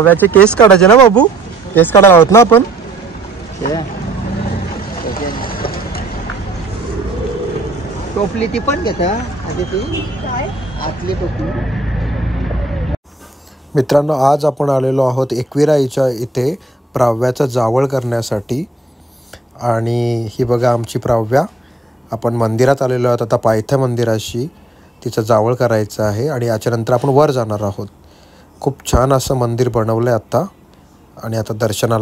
प्राव्याचे केस काढायचे ना बाबू, केस काढायला आहोत ना आपण. टोपली ती पण घेता आधी ती आतली टोपली. मित्रांनो, आज आपण आलेलो आहोत एकविराईच्या इथे प्राव्याचं जावळ करण्यासाठी. आणि ही बघा आमची प्राव्या. आपण मंदिरात आलेलो आहोत आता पायथ्या मंदिराशी. तिचं जावळ करायचं आहे आणि याच्यानंतर आपण वर जाणार आहोत. खूप छान असं मंदिर बनवलं आहे आता. आणि आता दर्शनाला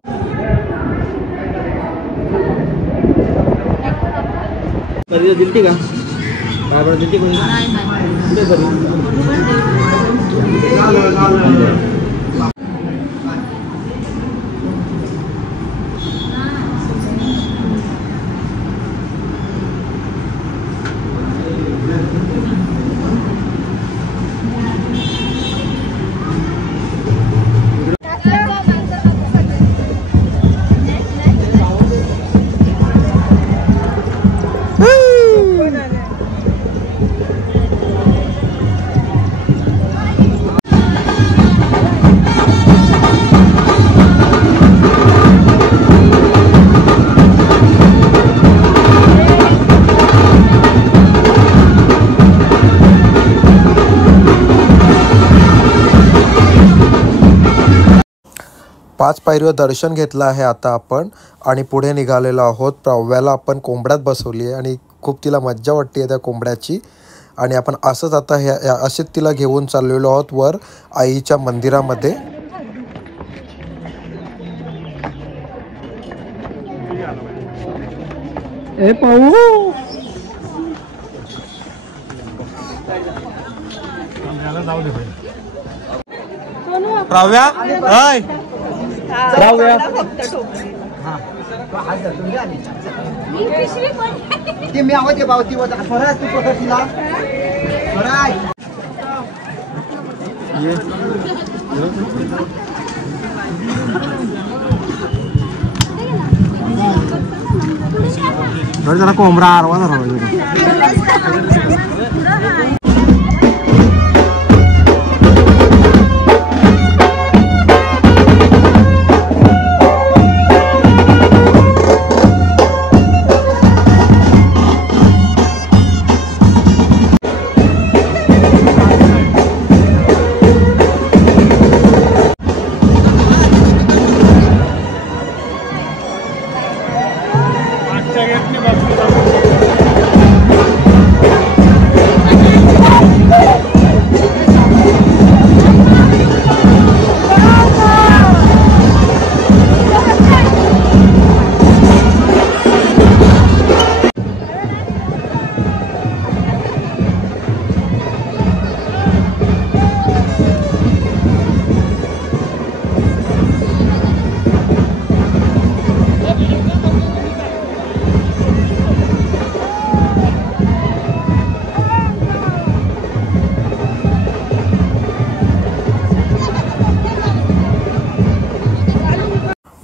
दिलती का बाबा दिलती कोणी पाच पायरीवर दर्शन घेतलं आहे आता आपण. आणि पुढे निघालेलो आहोत. प्राव्याला आपण कोंबड्यात बसवली आहे आणि खूप तिला मज्जा वाटते त्या कोंबड्याची. आणि आपण असंच आता असेच तिला घेऊन चाललेलो आहोत वर आईच्या मंदिरामध्ये. ए पाऊ प्राव्या, हाय प्राव्या. ती मी आवाज पावती होता स्वराज तू पकड तिला स्वराज. जरा कोंबडा आरवा जरा.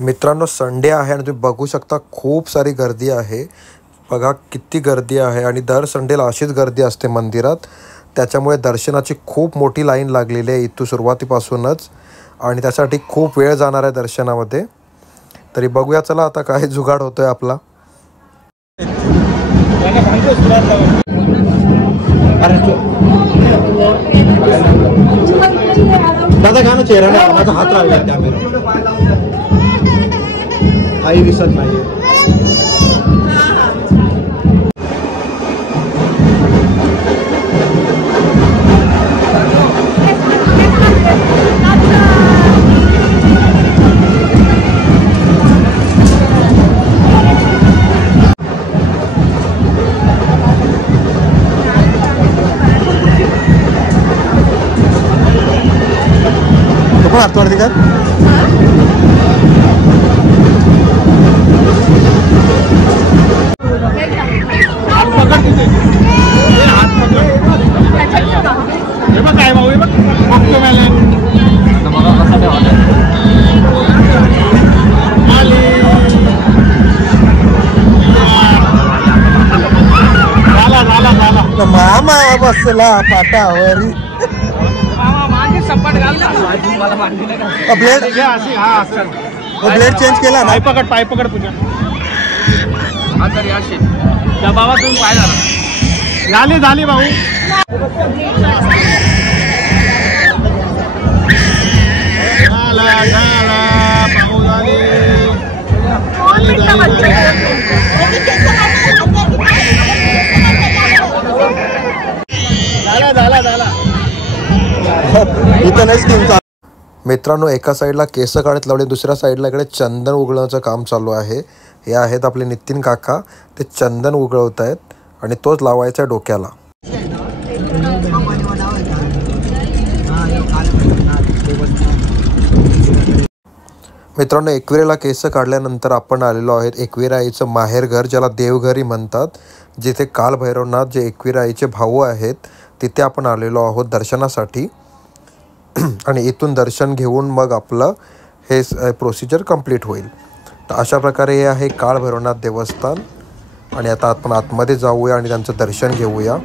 मित्रांनो, संडे आहे आणि तुम्ही बघू शकता खूप सारी गर्दी आहे. बघा किती गर्दी आहे. आणि दर संडेला अशीच गर्दी असते मंदिरात. त्याच्यामुळे दर्शनाची खूप मोठी लाईन लागलेली आहे इथून सुरुवातीपासूनच. आणि त्यासाठी खूप वेळ जाणार आहे दर्शनामध्ये. तरी बघूया चला आता काय जुगाड होतोय आपला. दादा घ्या ना चेहरा, माझा हात लागला कॅमेरा. आई दिसत नाहीये. तो पण हातवरती का? मामा बसला पाटावरी. ब्लेड चेंज केला ना. पाय पकड पूजा. हा तर याशी त्या बाबा तुम्ही पाय झाला झाली भाऊ. इथं नाही स्कीम. मित्रांनो, एका साईडला केस काढत लावले, दुसऱ्या साईडला इकडे चंदन उगळण्याचं काम चालू आहे. हे आहेत आपले नितीन काका. ते चंदन उगळवत आहेत आणि तोच लावायचा आहे डोक्याला. मित्रांनो, एकविरेला केस काढल्यानंतर आपण आलेलो आहेत एकविरा आईचं माहेरघर, ज्याला देवघरी म्हणतात, जिथे कालभैरवनाथ जे एकविरा आईचे भाऊ आहेत तिथे आपण आलेलो आहोत दर्शनासाठी. आणि इथून दर्शन घेऊन मग आपलं हे प्रोसिजर कंप्लीट होईल. तर अशा प्रकारे हे आहे कालभैरवनाथ देवस्थान. आणि आता आपण आतमध्ये जाऊया आणि त्यांचं दर्शन घेऊया.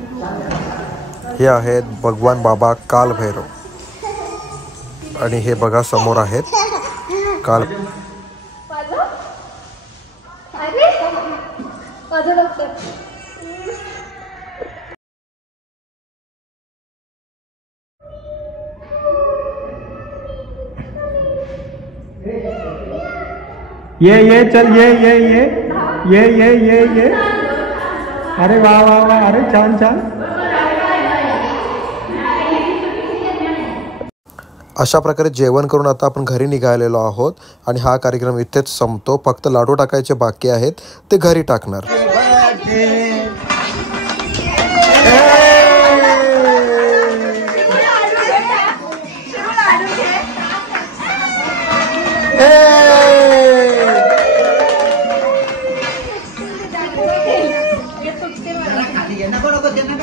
हे आहेत भगवान बाबा कालभैरव. आणि हे बघा समोर आहेत काल. ये चल ये. अरे वाह वाह वाह. अरे छान छान. अशा प्रकारे जेवण करून आता आपण घरी निघालेलो आहोत. आणि हा कार्यक्रम इथेच संपतो. फक्त लाडू टाकायचे बाकी आहेत, ते घरी टाकणार. नको नको त्यांना